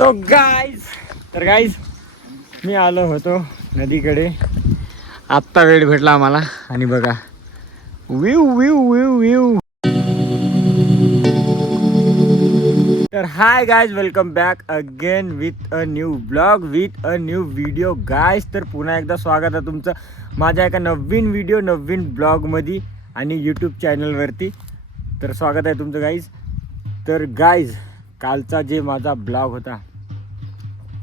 तर गाईज मी आलो होतो नदीकडे. आत्ता वेळ भेटला आम्हाला आणि बघा व्ह्यू व्ह्यू व्ह्यू व्ह्यू. तर hi guys, welcome back again with a new blog with a new video guys. तर पुन्हा एकदा स्वागत आहे तुमचं माझ्या एका नवीन व्हिडिओ नवीन ब्लॉगमध्ये आणि यूट्यूब चॅनलवरती. तर स्वागत आहे तुमचं गाईज. तर गाईज कालचा जे माझा ब्लॉग होता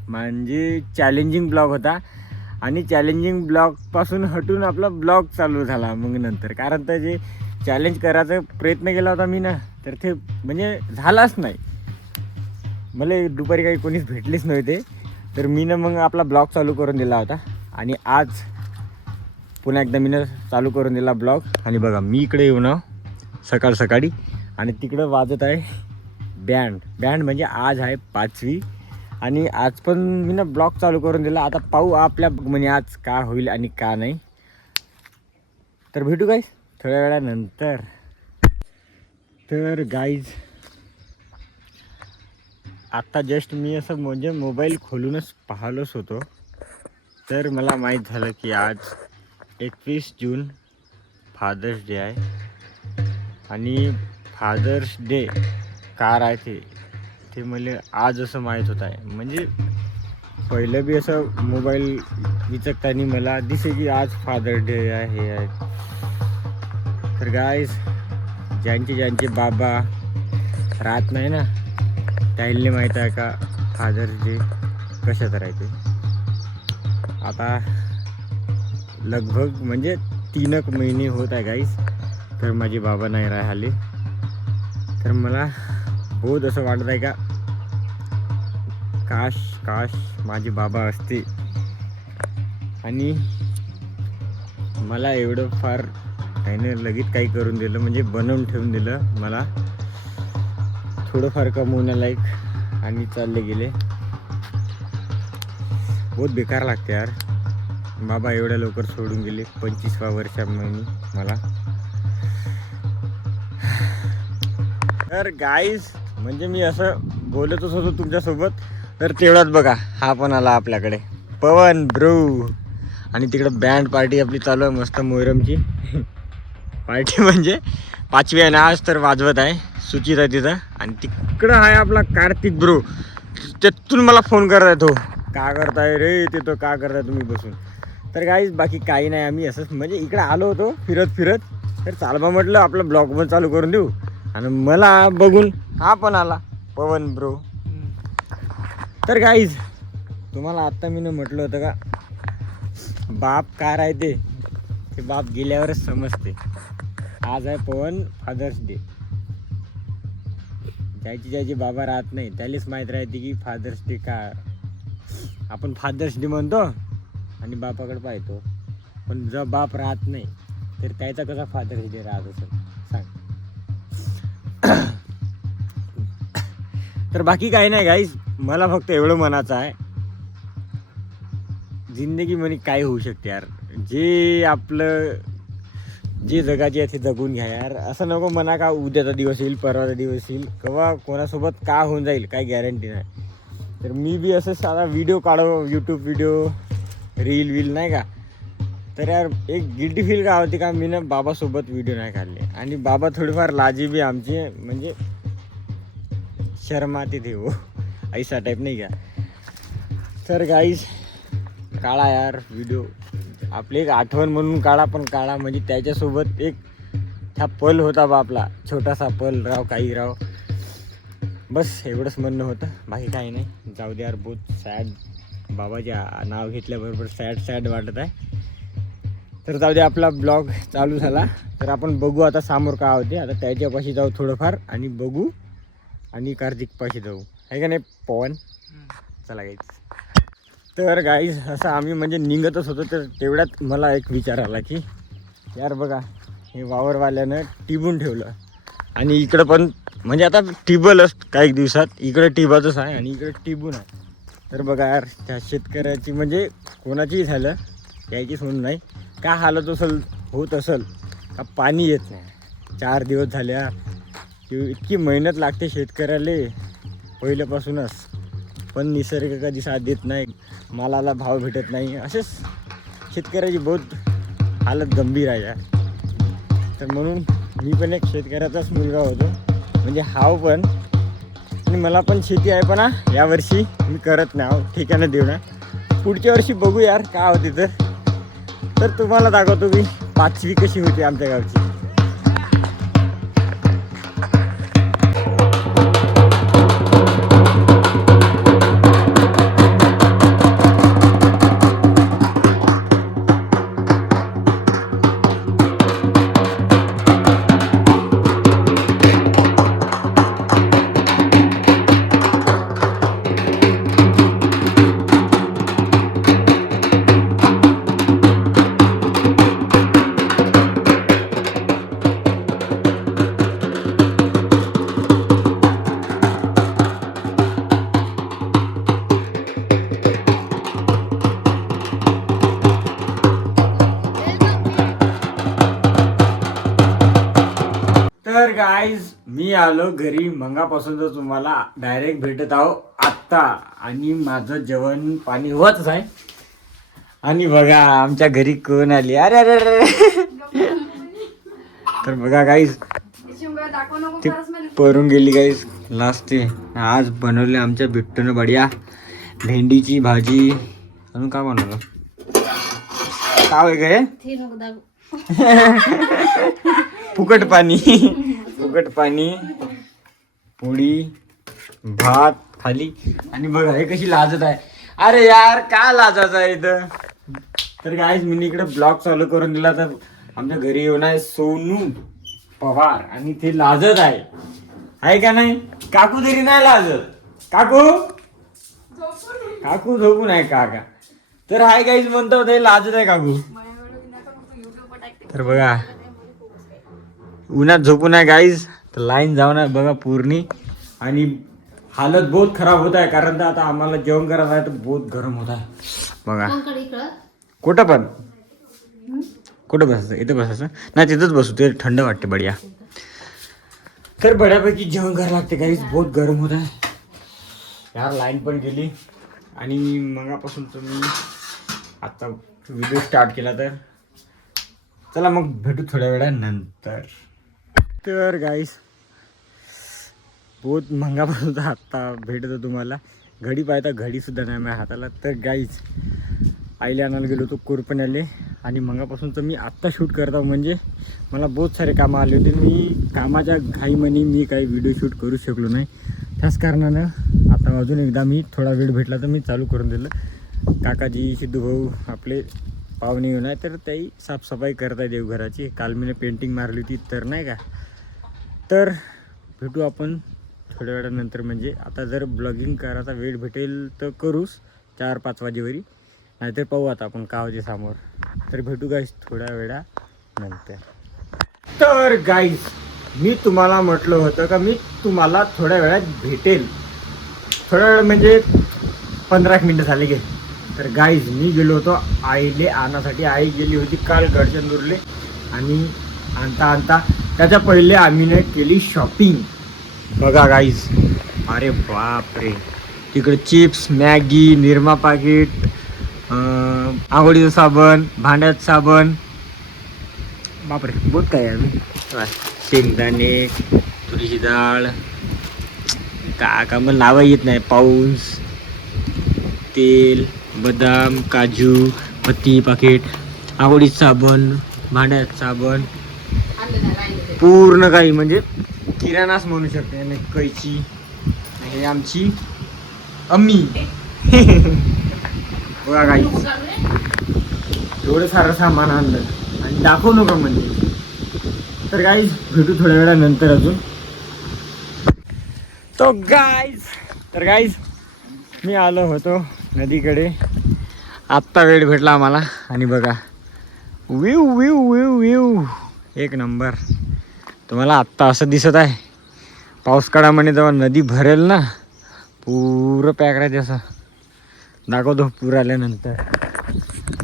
म्हणजे चॅलेंजिंग ब्लॉग होता आणि चॅलेंजिंग ब्लॉगपासून हटून आपला ब्लॉग चालू झाला मग नंतर. कारण तर जे चॅलेंज करायचा प्रयत्न केला होता मी ना, तर ते म्हणजे झालाच नाही. मला दुपारी काही कोणीच भेटलेच नव्हते, तर मी ना मग आपला ब्लॉग चालू करून दिला होता. आणि आज पुन्हा एकदा मी चालू करून दिला ब्लॉग. आणि बघा मी इकडे येऊ ना सकाळ सकाळी आणि तिकडं वाजत आहे बँड म्हणजे आज आहे 5वी आणि आज पण मी ना ब्लॉग चालू करून दिला. आता पाहू आपल्या म्हणजे आज का होईल आणि का नाही. तर भेटू गाईज थोड्या वेळानंतर. तर गाईज आत्ता जस्ट मी असं म्हणजे मोबाईल खोलूनच पाहिलोच होतो, तर मला माहीत झालं की आज 21 जून फादर्स डे आहे. आणि फादर्स डे का राहते ते मला आज असं माहीत होत आहे. म्हणजे पहिलं बी असं मोबाईल विचकताना मला दिसे की आज फादर डे आहे हे आहे. तर गाईज ज्यांचे बाबा राहत नाही ना त्याला माहीत आहे का फादर्स डे कशात राहते. आता लगभग म्हणजे 3 महिने होत आहे गाईज, तर माझे बाबा नाही राहिले. तर मला बहुत असं वाटत आहे का काश माझे बाबा असते आणि मला एवढं फार त्याने लगेच काही करून दिलं, म्हणजे बनवून ठेवून दिलं मला थोडंफार कमवण्यालायक आणि चालले गेले. बहुत बेकार लागते यार, बाबा एवढ्या लवकर सोडून गेले 25व्या वर्षामध्ये मला. तर गाईज म्हणजे मी असं बोलतच होतो तुमच्यासोबत, तर तेवढाच बघा हा पण आला आपल्याकडे पवन ब्रो. आणि तिकडं बँड पार्टी आपली चालू आहे मस्त मोहरमची पार्टी. म्हणजे 5वी आहे ना आज, तर वाजवत आहे सुचिता तिथं. आणि तिकडं आहे आपला कार्तिक ब्रो, त्यातून मला फोन करताय तो का करताय रे ते तो का करताय तुम्ही बसून. तर गाईज बाकी काही नाही, आम्ही असंच म्हणजे इकडं आलो होतो फिरत. तर चालबा म्हटलं आपलं ब्लॉग पण चालू करून देऊ. आणि मला बघून हा पण आला पवन ब्रो. तर गाईज तुम्हाला आत्ता मी म्हटलं होतं का बाप का राहते ते बाप गेल्यावरच समजते. आज आहे पवन फादर्स डे. ज्याची बाबा राहत नाही त्यालाच माहीत राहते की फादर्स डे का. आपण फादर्स डे म्हणतो आणि बापाकडे पाहतो, पण जर बाप राहत नाही तर त्याचा कसा फादर्स डे राहत असेल सांग. तर बाकी काही नाही गाईज, मला फक्त एवढं म्हणायचं आहे जिंदगी म्हणे काय होऊ शकते यार. जे आपलं जे जगाचे आहे ते जगून घ्या यार. असं नको म्हणा का उद्याचा दिवस येईल परवाचा दिवस येईल केव्हा कोणासोबत का होऊन जाईल काही गॅरंटी नाही. तर मी बी असं साधा व्हिडिओ काढो यूट्यूब व्हिडिओ रील नाही का, तर यार एक गिल्टी फील का होती का मी ना बाबासोबत व्हिडिओ नाही काढले. आणि बाबा थोडीफार लाजी बी आमची म्हणजे शर्माते थे हो ऐसा टाईप नाही का. तर गाईज काढा यार व्हिडिओ, आपली एक आठवण म्हणून काढा, पण काढा म्हणजे त्याच्यासोबत एक हा पल होता बा आपला छोटासा पल राव काही राव. बस एवढंच म्हणणं होतं, बाकी काही नाही. जाऊ दे यार बहुत सॅड, बाबाच्या नाव घेतल्याबरोबर सॅड वाटत आहे. तर जाऊ दे आपला ब्लॉग चालू झाला, तर आपण बघू आता समोर का होते. आता त्याच्यापाशी जाऊ थोडंफार आणि बघू आणि कार्तिकपाशी जाऊ आहे का नाही पवन. चला गाईज. तर गाईज असं आम्ही म्हणजे निघतच होतो, तर तेवढ्यात मला एक विचार आला की यार बघा हे वावरवाल्यानं टिबून ठेवलं आणि इकडं पण म्हणजे आता टिबलच काही दिवसात इकडे टिबाचंच आहे आणि इकडे टिबून आहे. तर बघा यार त्या शेतकऱ्याची म्हणजे कोणाचीही झालं त्याचीच म्हणून नाही का हालत होत असेल का पाणी येत नाही 4 दिवस झाल्या. इतकी मेहनत लागते शेतकऱ्याला पहिल्यापासूनच. पण निसर्ग कधी साथ देत नाही, मालाला भाव भेटत नाही. असेच शेतकऱ्याची बहुत हालत गंभीर आहे यार. तर म्हणून मी पण एक शेतकऱ्याचाच मुलगा होतो, म्हणजे हाव पण, आणि मला पण शेती आहे. पण यावर्षी मी करत नाही आहो, ठिकाणं देऊ ना. पुढच्या वर्षी बघू यार काय होते. तर तुम्हाला दाखवतो की 5वी कशी होती आमच्या गावची. तर गाईज मी आलो घरी मंगापासून, तर तुम्हाला डायरेक्ट भेटत आहो आत्ता. आणि माझं जेवण पाणी होतच आहे. आणि बघा आमच्या घरी कोण आली. अरे अरे अरे तर बघा गाईज ते परून गेली गाईज लास्ट. आज बनवले आमच्या बिट्टून बढिया भेंडीची भाजी. अजून काय बनवलं काय गे फुकट पाणी फुकट पाणी, पोळी भात खाली. आणि बघा हे कशी लाजत आहे. अरे यार काय लाजायचं आहे इथं. तर गाईज मी इकडे ब्लॉग चालू करून दिला, तर आमच्या घरी येऊन आहे सोनू पवार, आणि ते लाजत आहे का नाही. काकू तरी नाही लाजत. काकू काकू झोपून आहे काका. तर हाय गाईज म्हणतो ते लाजत आहे काकू. तर बघा उन्हात झोपून आहे गाईज. तर लाईन जाऊन आहे बघा पूर्णी. आणि हालत बहुत खराब होत आहे, कारण तर आता आम्हाला जेवण करायचं आहे, तर बहुत गरम होत आहे बघा. कुठं पण कुठं बसायचं, इथं बसायचं नाही, तिथंच बसू, ते थंड वाटते बढिया. तर बऱ्यापैकी जेवण करायला लागते गाईज, बहुत गरम होत आहे यार. लाईन पण गेली. आणि मगापासून तुम्ही आता व्हिडिओ स्टार्ट केला, तर चला मग भेटू थोड्या वेळानंतर. तर गाईस बहुत मंगापासून आत्ता भेटतो तुम्हाला. घडी पाहता घडीसुद्धा नाही माझ्या हाताला. तर गाईज आईला आणायला गेलो होतो कोरपण्याले, आणि मंगापासून तर मी आत्ता शूट करतो, म्हणजे मला बहुत सारे कामं आले होते. मी कामाच्या घाईमध्ये मी काही व्हिडिओ शूट करू शकलो नाही. त्याच कारणानं आता अजून एकदा मी थोडा वेळ भेटला तर मी चालू करून दिलं. काकाजी सिद्धू भाऊ आपले पाहुणे येऊन आहे, तर त्याही साफसफाई करत आहे देवघराची. काल मी पेंटिंग मारली होती, तर नाही का. तर भेटू आपण थोड्या वेळानंतर, म्हणजे आता जर ब्लॉगिंग करायचा वेळ भेटेल तर करूच 4-5 वाजेवरी, नाहीतर पाहू आता आपण का होते समोर. तर भेटू गाईस थोड्या वेळानंतर. तर गाईस मी तुम्हाला म्हटलं होतं का मी तुम्हाला थोड्या वेळात भेटेल. थोड्या वेळ म्हणजे 15 मिनिटं झाले गे. तर गाईज मी गेलो होतो आईले आणण्यासाठी. आई गेली होती काल गडचंदूरले, आणि आणता आणता त्याच्या पहिले आम्ही ने केली शॉपिंग. बघा गाईज, अरे बापरे, तिकडे चिप्स, मॅगी, निरमा पाकिट, आंघोळीचं साबण, भांड्यात साबण, बापरे बहुत काय आहे. शेंगदाणे, तुरीची डाळ, का मला नावं येत नाही, पाऊस, तेल, बदाम, काजू, पत्ती पाकिट, आंघोळीचं साबण, भांड्यात साबण, पूर्ण काही म्हणजे किराणाच म्हणू शकते. आणि कैची, हे आमची अम्मी. बघा काही एवढं सारं सामान आणलं आणि दाखवू नका म्हणजे. तर गाईज भेटू थोड्या वेळानंतर अजून. तर गाईज मी आलो होतो नदीकडे, आत्ता वेळ भेटला आम्हाला. आणि बघा व्ह्यू व्ह्यू व्ह्यू व्ह्यू एक नंबर. तुम्हाला आत्ता असं दिसत आहे, पाऊस काळामध्ये जेव्हा नदी भरेल ना, पुरं पॅक राहते. असं दाखवतो पूर आल्यानंतर.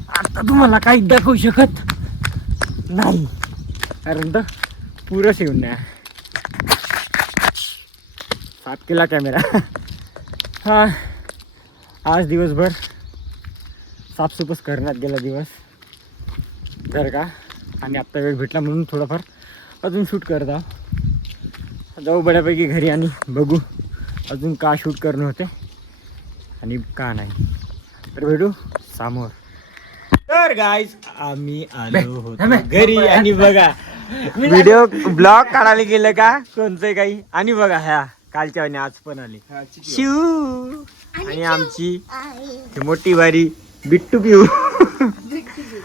आता तुम्हाला काही दाखवू शकत नाही, कारण तर पुरंच येऊन नाही. साफ केला कॅमेरा. हा आज दिवसभर साफसुफच करण्यात गेला दिवस तर का, आणि आत्ता वेळ भेटला म्हणून थोडंफार अजून शूट करत आहोत. जाऊ बऱ्यापैकी घरी आणि बघू अजून का शूट करणं होते आणि का नाही. तर भेटू समोर. तर गाईज आम्ही आलो होतो घरी आणि बघा व्हिडिओ ब्लॉग काढायला गेलं का कोणतं काही, आणि बघा ह्या कालच्या आणि आज पण आली शिव आणि आमची मोठी वारी बिट्टू पिऊ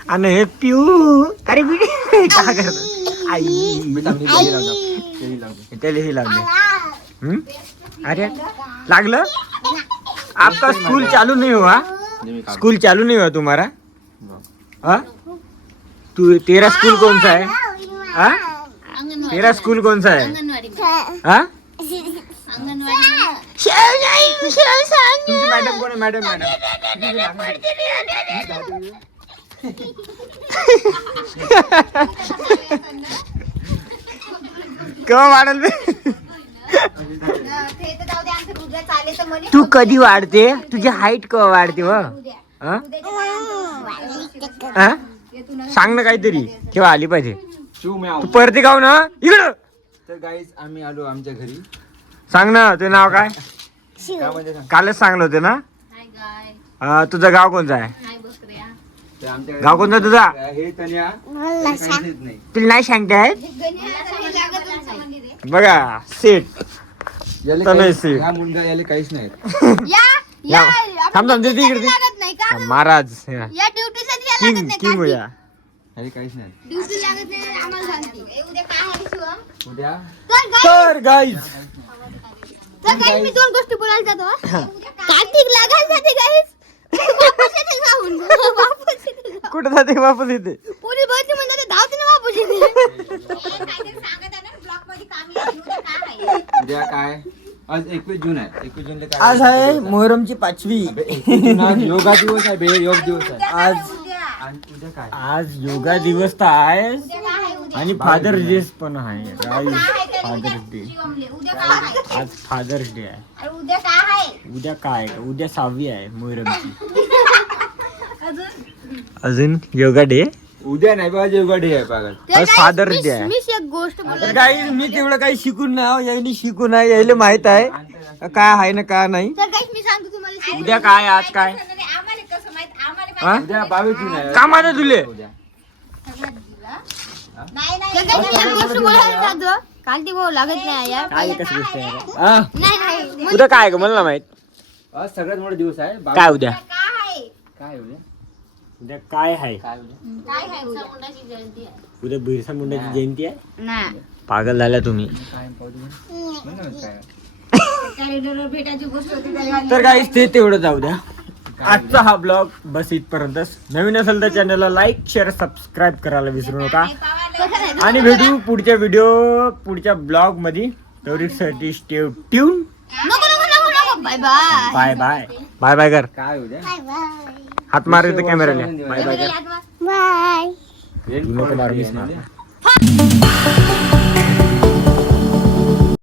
आणि हे पिऊ. अरे काय करत आई त्याला हे लागले. अरे लागलं. आपका स्कूल चालू नहीं हुआ? स्कूल चालू नहीं हुआ तुम्हारा? हाँ तू तेरा स्कूल कौन सा है? हाँ तेरा स्कूल कौन सा है? हाँ तुमची मॅडम कोण आहे? मॅडम केव्हा वाढल तू? कधी वाढते? तुझी हाईट केव्हा वाढते? व सांग ना काहीतरी, केव्हा आली पाहिजे तू परती गाव ना इकडं. तर गाईज आम्ही आलो आमच्या घरी. सांग ना तुझं नाव काय? कालच सांगलं होते ना. तुझं गाव कोणतं आहे? गाव कोणतं तुझा? हे तन्या नाही. तुला नाही सांगताय बघा सेट सेट हा मुलगा याला काहीच नाही. थांब थांब ते तिकडे महाराज किंग किंग होया. याला काहीच नाही. उद्या तर गाईज मी दोन गोष्टी बोलायला जातो. कार्तिक लागायला जाते गाईस. वापस येते जाऊन. वापस येते. कुठं जाते वापस येते? पोलीस भरती म्हणते धावते ना वापस येते. उद्या काय? आज 21 जून आहे. 21 जूनला काय? आज आहे मोहरमची 5वी. आज योगा दिवस आहे. योग दिवस आहे आज. आणि उद्या काय? आज योगा दिवस तर आहे आणि फादर डे पण आहे. Father's Day. आज फादर्स डे आहे. उद्या काय आहे? उद्या काय? उद्या 6वी आहे मोहरमची. अजून योगा डे. उद्या नाही बघा, योगा डे आहे पागल. आज फादर्स डे आहे. मी एक गोष्ट बोलायला. काही मी तेवढं काही शिकून नाही, यायला शिकून आहे, यायला माहित आहे काय आहे ना काय नाही. तर गाईस मी सांगतो तुम्हाला. उद्या काय आज काय हा? उद्या 22 जून आहे. का माझं तुले उद्या तर गाईस मी एक गोष्ट बोलायला जातो. कार्तिक भाऊ लागत नाही यार. काय कसं गोष्ट आहे हा? नाही. उद्या काय का मला नाही माहित. आज सगळ्यात मोठा दिवस आहे. काय उद्या? काय उद्या? उद्या काय आहे? काय उद्या? काय आहे उद्या? उद्या बिरसा मुंडाची जयंती आहे. नाही. पागल झाला तुम्ही. काय पाहू म्हणलं काय? कॅरिडॉरवर भेटायची गोष्ट होती त्याला. तर काही ते तेवढं जाऊ द्या. आजचा हा ब्लॉग बस इथपर्यंतच. नवीन असेल तर चॅनलला लाईक शेअर सबस्क्राईब करायला विसरू नका. आणि भेटू पुढच्या व्हिडिओ पुढच्या ब्लॉग मध्ये. तोरीसाठी स्टे ट्यून. नको नको नको नको. Bye bye. Bye bye bye bye कर. काय उद्या? हात मार इथं कॅमेराला. बाय बाय कर. बाय. नको मार मिस मार.